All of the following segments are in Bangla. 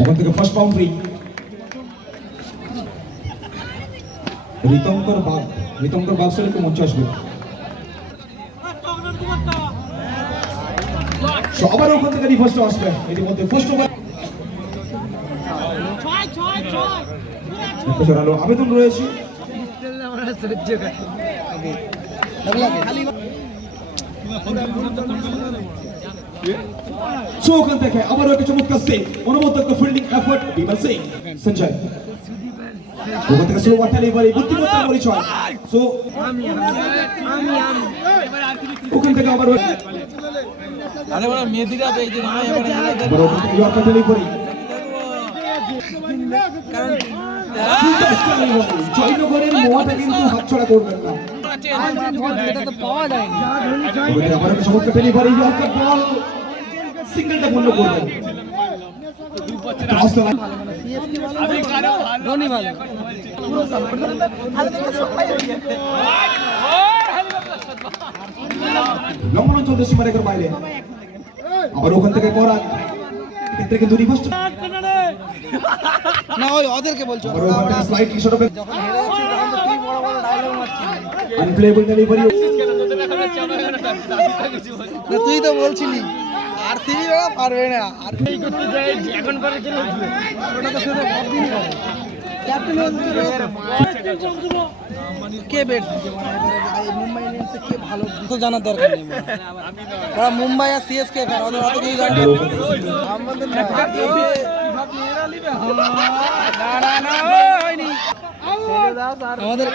ওখান থেকে ফার্স্ট বাউন্ডারি রিতঙ্কর বাগ সরকে মঞ্চে আসবে। আবার ওখান থেকে রিফার্স্ট আসবে। ইতিমধ্যে ফার্স্ট ওভার আবেদন রয়েছে। ওখান থেকে আবারও একটা চমৎকার সেভ, অনবদ্য ফিল্ডিং এফোর্ট বিমল সিং সঞ্জয়। ওখান থেকে স্লো ওয়াটার ডেলিভারি, বুদ্ধিমত্তার পরিচয়। সো ওখান থেকে আবার মেয়েদিরা পেয়েছে ইয়র্কার ডেলিভারি। জয়নগরের মোয়াটা কিন্তু হাতছাড়া করবেন না। আবার একটা চমৎকার ডেলিভারি, ইয়র্কার বল সিঙ্গেলটা বন্ধ করবেন। লম্বা অঞ্চল সীমারেখার বাইরে। আবার ওখান থেকে পরাগ, ক্ষেত্রে কিন্তু রিভার্স না, ওই ওদেরকে বলছো। আবার ওখান থেকে স্লাইডলি শট হবে, যখন হেরে যাচ্ছে তখন তো তুই বড় বড় ডায়লগ মারছিস। আনপ্লেয়েবল ডেলিভারি, না তুই তো বলছিলি আরসিবি ওরা পারবে না। আর এই করতে যায় এখন করে চলে আসবে, ওটা তো শুধু সব দিনই হবে। ক্যাপ্টেন কে বেট মুম্বাই ইন্ডিয়ান্সে কে ভালো তো জানার দরকার নেই। ওরা মুম্বাই আর সিএসকে ফ্যান, ওদের অত কিছু জানে আমাদের না। আমাদের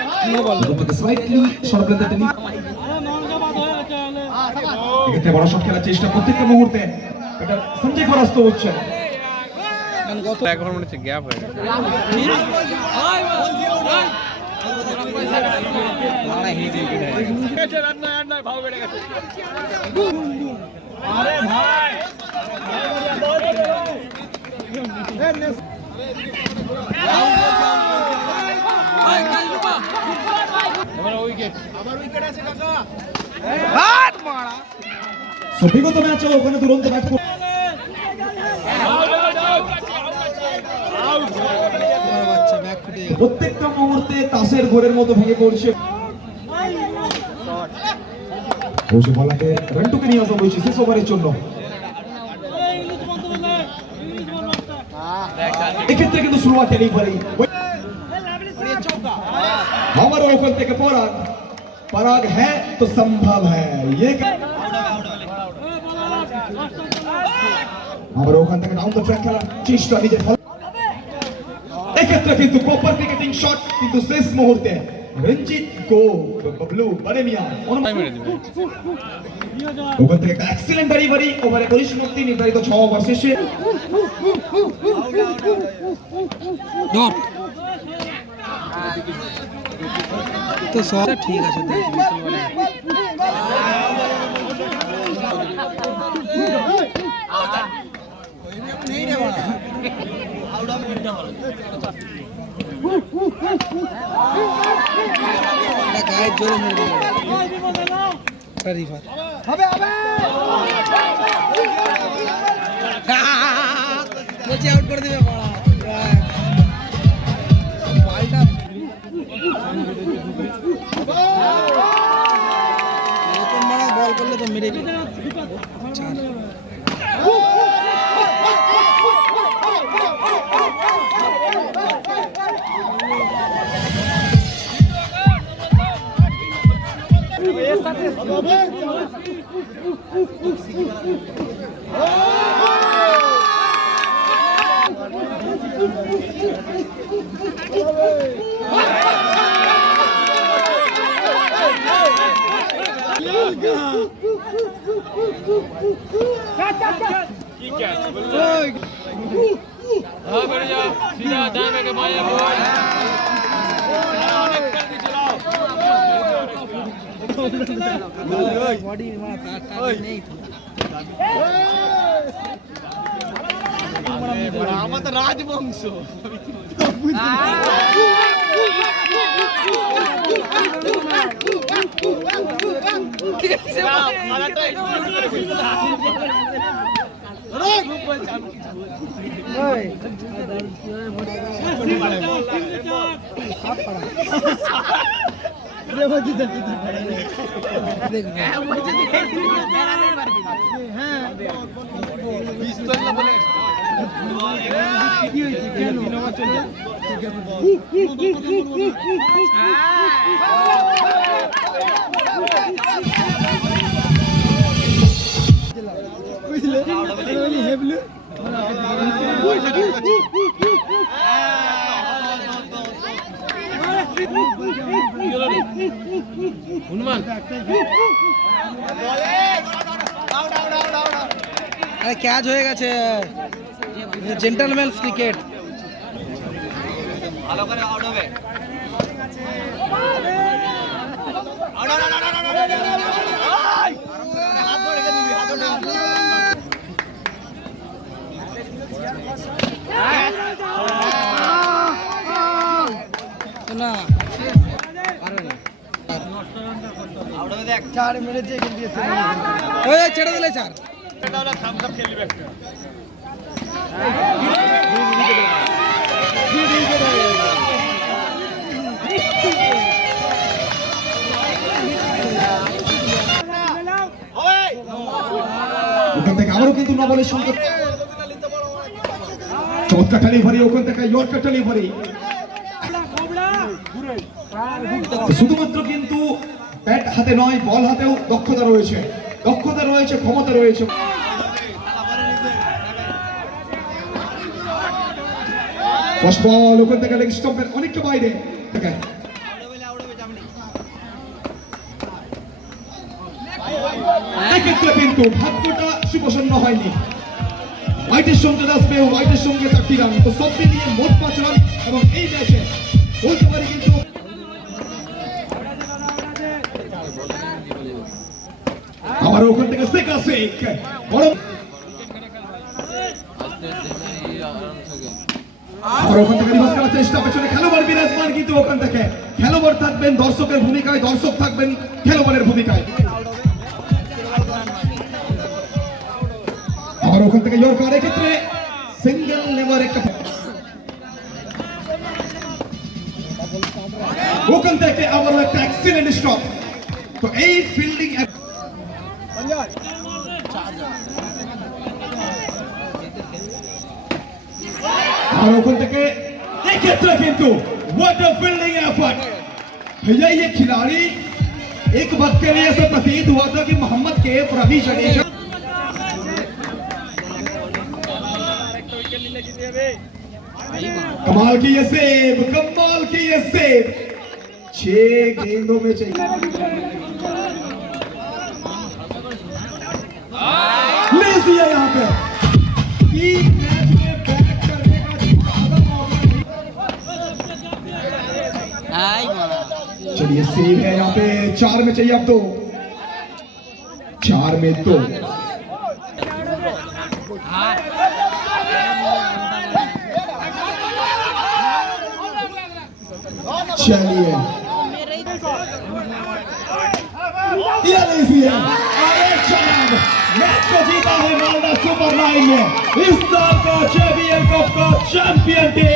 স্লাইটলি শর্ট প্লেতে তিনি এতে বড় শট খেলার চেষ্টা প্রত্যেকটা মুহূর্তে। এটা সঞ্জয় পরাস্ত হচ্ছে। গত এক ঘন্টা মনে হচ্ছে গ্যাপ হয়ে গেছে। আরে ভাই বিগত ম্যাচে ওখানে দুরন্ত ব্যাট প্রত্যেকটা মুহূর্তে তাসের ঘোরের মতো ভেঙে পড়ছে। বলাকে রন্টুকে নিয়ে আসা হয়েছে শেষ ওভারের জন্য। এক্ষেত্রে কিন্তু শুরুয়াত ডেলিভারি, আবারও ওখান থেকে पराग है तो संभव है ये আবার ওখান থেকে ডাউন দ্য ট্র্যাক খেলার চেষ্টা নিজের ফল। এক্ষেত্রে কিন্তু প্রপার ক্রিকেটিং শট, কিন্তু শেষ মুহূর্তে রঞ্জিত গো বাবলু বারেমিয়া ওখান থেকে একটা এক্সিলেন্ট ডেলিভারি। ওভারে পরিসমাপ্তি নির্ধারিত 6 ওভার শেষে। ডট তো সব ঠিক আছে। গায়ের জোরে মেরে হবে বলছি আউট করে দেবে পাল্টা। বল করলে তো মেরে আমাদের রাজবংশ আরে ক্যাচ হয়ে গেছে জেন্টলম্যানস ক্রিকেট ভালো করে আউট হবে হাত ধরে রেখে দিবি হাত ধরে না আউট হবে দেখ চার মেরেছে কিন্তু ছেড়ে দিলে চার থামস আপ খেলবি একটা ওখান থেকে আবারও কিন্তু নবলের সংকট চমৎকার ডেলিভারি ওখান থেকে ইয়র্কার ডেলিভারি শুধুমাত্র কিন্তু ব্যাট হাতে নয় বল হাতেও দক্ষতা রয়েছে ক্ষমতা রয়েছে ফার্স্ট বল ওখান থেকে লেগ স্টাম্পের অনেকটা বাইরে এক্ষেত্রে কিন্তু ভাগ্যটা সুপ্রসন্ন হয়নি হোয়াইটের সঙ্গে আসবে হোয়াইটের সঙ্গে 4টি রান তো সব মিলিয়ে মোট 5 রান এবং এই ম্যাচে বলতে পারি কিন্তু আবার ওখান থেকে শেখা শেখ আবার ওখান থেকে রিভার্স করার চেষ্টা পেছনে খেলোয়াড় বিরাজমান কিন্তু ওখান থেকে খেলোয়াড় থাকবেন দর্শকের ভূমিকায় দর্শক থাকবেন খেলোয়াড়ের ভূমিকায় আবার ওখান থেকে ইয়র্কার এক্ষেত্রে সিঙ্গেল নেভার একটা ওখান থেকে আবারও একটা এক্সিলেন্ট স্টপ তো এই ফিল্ডিং और ओपन तक एक्षेत्र किंतु व्हाट अ फील्डिंग एफर्ट भैया ये खिलाड़ी एक वक्त के लिए ऐसा प्रतीत हुआ था कि मोहम्मद के रवि जडेजा कमाल की ये सेव 6 गेंदों में चाहिए ले दिया यहाँ पे मैच में बैट करने का चलिए सेव है यहाँ पे 4 में चाहिए अब तो 4 में तो चलिए मैच को जीता है मालदा सुपर 9 में इस साल का JBL कप का चैंपियन टीम